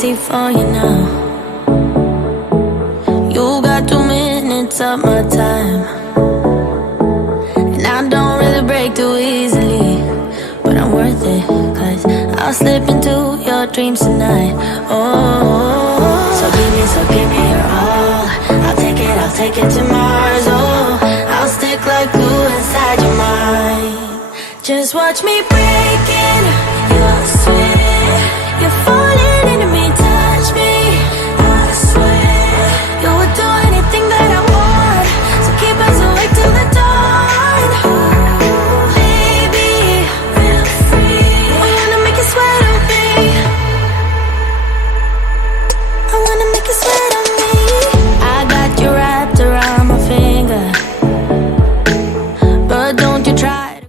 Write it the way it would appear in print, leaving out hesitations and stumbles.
crazy for you now. You got 2 minutes of my time, and I don't really break too easily, but I'm worth it, 'cause I'll slip into your dreams tonight. Oh, so give me your all. I'll take it to Mars. Oh, I'll stick like glue inside your mind. Just watch me break it